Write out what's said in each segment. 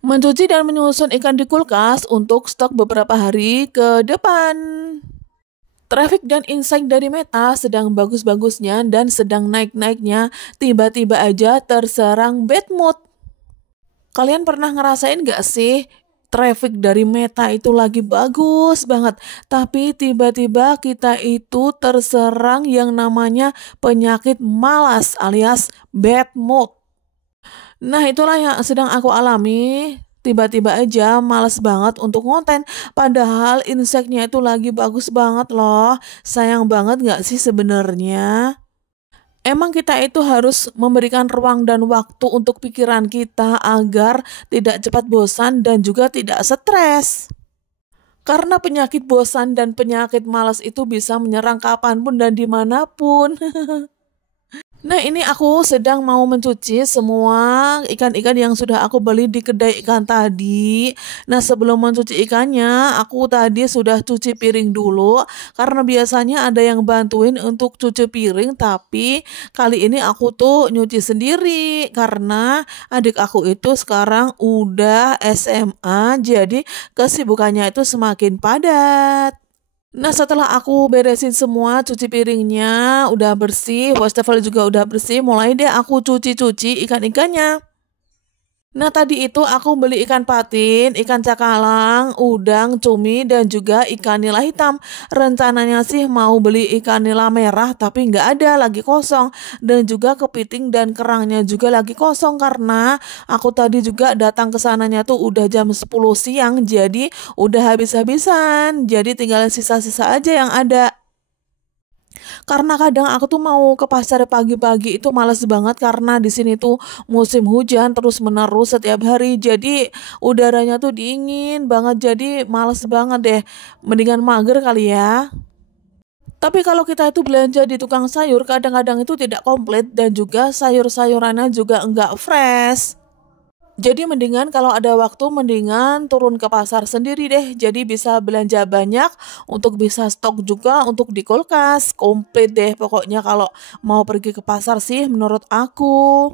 Mencuci dan menyusun ikan di kulkas untuk stok beberapa hari ke depan. Traffic dan insight dari Meta sedang bagus-bagusnya dan sedang naik-naiknya, tiba-tiba aja terserang bad mood. Kalian pernah ngerasain gak sih? Traffic dari Meta itu lagi bagus banget, tapi tiba-tiba kita itu terserang yang namanya penyakit malas alias bad mood. Nah, itulah yang sedang aku alami. Tiba-tiba aja males banget untuk konten. Padahal inseknya itu lagi bagus banget loh. Sayang banget gak sih sebenarnya? Emang kita itu harus memberikan ruang dan waktu untuk pikiran kita agar tidak cepat bosan dan juga tidak stres. Karena penyakit bosan dan penyakit malas itu bisa menyerang kapanpun dan dimanapun. Nah, ini aku sedang mau mencuci semua ikan-ikan yang sudah aku beli di kedai ikan tadi. Nah, sebelum mencuci ikannya, aku tadi sudah cuci piring dulu. Karena biasanya ada yang bantuin untuk cuci piring, tapi kali ini aku tuh nyuci sendiri. Karena adik aku itu sekarang udah SMA, jadi kesibukannya itu semakin padat. Nah, setelah aku beresin semua, cuci piringnya udah bersih, wastafel juga udah bersih, mulai deh aku cuci-cuci ikan-ikannya. Nah, tadi itu aku beli ikan patin, ikan cakalang, udang, cumi, dan juga ikan nila hitam. Rencananya sih mau beli ikan nila merah, tapi nggak ada, lagi kosong. Dan juga kepiting dan kerangnya juga lagi kosong karena aku tadi juga datang ke sananya tuh udah jam 10 siang, jadi udah habis-habisan. Jadi tinggal sisa-sisa aja yang ada. Karena kadang aku tuh mau ke pasar pagi-pagi itu males banget karena di sini tuh musim hujan terus menerus setiap hari. Jadi udaranya tuh dingin banget, jadi males banget deh. Mendingan mager kali ya. Tapi kalau kita itu belanja di tukang sayur kadang-kadang itu tidak komplit dan juga sayur-sayurannya juga enggak fresh. Jadi mendingan kalau ada waktu mendingan turun ke pasar sendiri deh. Jadi bisa belanja banyak untuk bisa stok juga untuk di kulkas. Komplit deh pokoknya kalau mau pergi ke pasar sih menurut aku.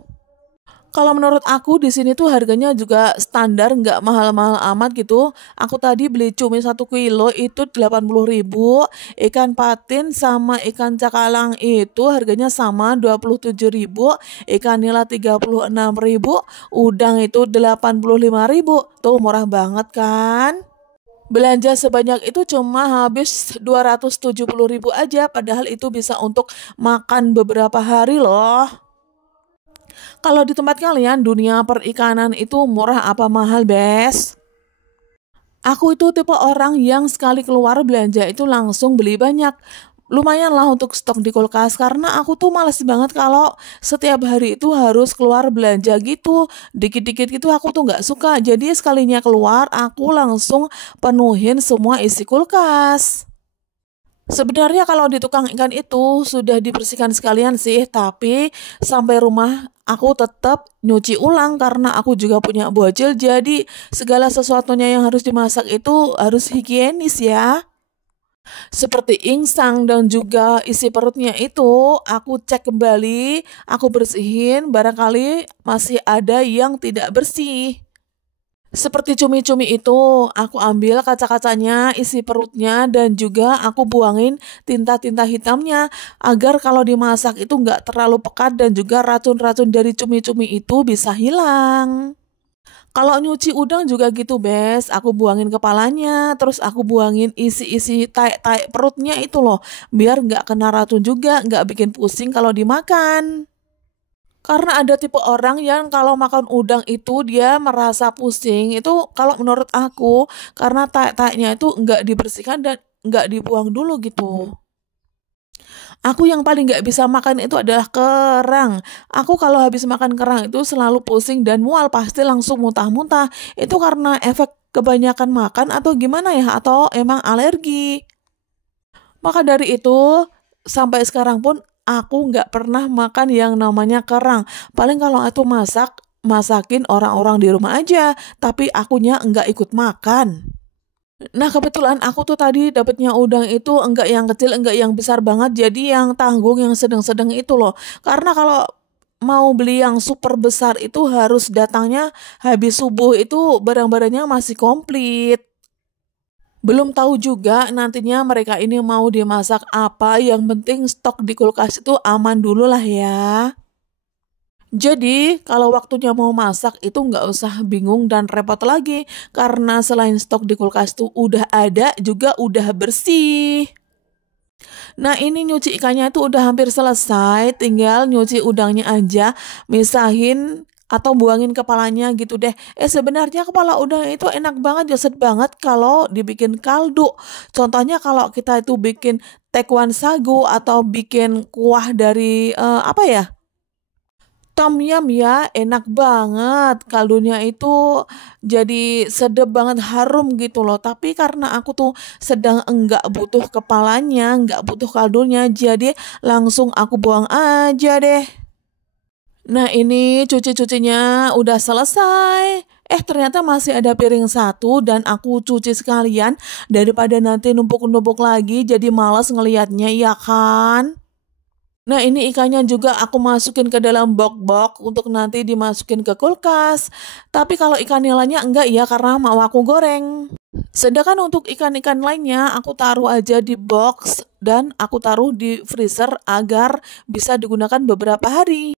Kalau menurut aku di sini tuh harganya juga standar, nggak mahal-mahal amat gitu. Aku tadi beli cumi 1 kilo itu 80.000, ikan patin sama ikan cakalang itu harganya sama 27.000, ikan nila 36.000, udang itu 85.000. Tuh murah banget kan? Belanja sebanyak itu cuma habis 270.000 aja, padahal itu bisa untuk makan beberapa hari loh. Kalau di tempat kalian dunia perikanan itu murah apa mahal, Bes? Aku itu tipe orang yang sekali keluar belanja itu langsung beli banyak. Lumayan lah untuk stok di kulkas karena aku tuh males banget kalau setiap hari itu harus keluar belanja gitu. Dikit-dikit gitu aku tuh nggak suka. Jadi sekalinya keluar aku langsung penuhin semua isi kulkas. Sebenarnya kalau di tukang ikan itu sudah dibersihkan sekalian sih, tapi sampai rumah aku tetap nyuci ulang karena aku juga punya bocil, jadi segala sesuatunya yang harus dimasak itu harus higienis ya. Seperti insang dan juga isi perutnya itu aku cek kembali, aku bersihin, barangkali masih ada yang tidak bersih. Seperti cumi-cumi itu, aku ambil kaca-kacanya, isi perutnya, dan juga aku buangin tinta-tinta hitamnya agar kalau dimasak itu nggak terlalu pekat dan juga racun-racun dari cumi-cumi itu bisa hilang. Kalau nyuci udang juga gitu, Bes. Aku buangin kepalanya, terus aku buangin isi-isi taek-taek perutnya itu loh, biar nggak kena racun juga, nggak bikin pusing kalau dimakan. Karena ada tipe orang yang kalau makan udang itu dia merasa pusing. Itu kalau menurut aku karena taek-taeknya itu nggak dibersihkan dan nggak dibuang dulu gitu. Aku yang paling nggak bisa makan itu adalah kerang. Aku kalau habis makan kerang itu selalu pusing dan mual, pasti langsung muntah-muntah. Itu karena efek kebanyakan makan atau gimana ya? Atau emang alergi? Maka dari itu, sampai sekarang pun aku nggak pernah makan yang namanya kerang. Paling kalau aku masakin orang-orang di rumah aja, tapi akunya nggak ikut makan. Nah, kebetulan aku tuh tadi dapetnya udang itu enggak yang kecil, enggak yang besar banget, jadi yang tanggung, yang sedang-sedang itu loh. Karena kalau mau beli yang super besar itu harus datangnya habis subuh, itu barang-barangnya masih komplit. Belum tahu juga nantinya mereka ini mau dimasak apa, yang penting stok di kulkas itu aman dulu lah ya. Jadi, kalau waktunya mau masak itu nggak usah bingung dan repot lagi, karena selain stok di kulkas tuh udah ada, juga udah bersih. Nah, ini nyuci ikannya itu udah hampir selesai, tinggal nyuci udangnya aja, misahin atau buangin kepalanya gitu deh. Sebenarnya kepala udang itu enak banget, joset banget kalau dibikin kaldu. Contohnya kalau kita itu bikin tekwan sagu atau bikin kuah dari apa ya? Tom yum ya, enak banget. Kaldunya itu jadi sedep banget, harum gitu loh. Tapi karena aku tuh sedang enggak butuh kepalanya, enggak butuh kaldunya, jadi langsung aku buang aja deh. Nah, ini cuci-cucinya udah selesai. Ternyata masih ada piring satu dan aku cuci sekalian daripada nanti numpuk-numpuk lagi, jadi malas ngelihatnya, ya kan? Nah, ini ikannya juga aku masukin ke dalam box-box untuk nanti dimasukin ke kulkas. Tapi kalau ikan nilainya enggak ya, karena mau aku goreng. Sedangkan untuk ikan-ikan lainnya aku taruh aja di box dan aku taruh di freezer agar bisa digunakan beberapa hari.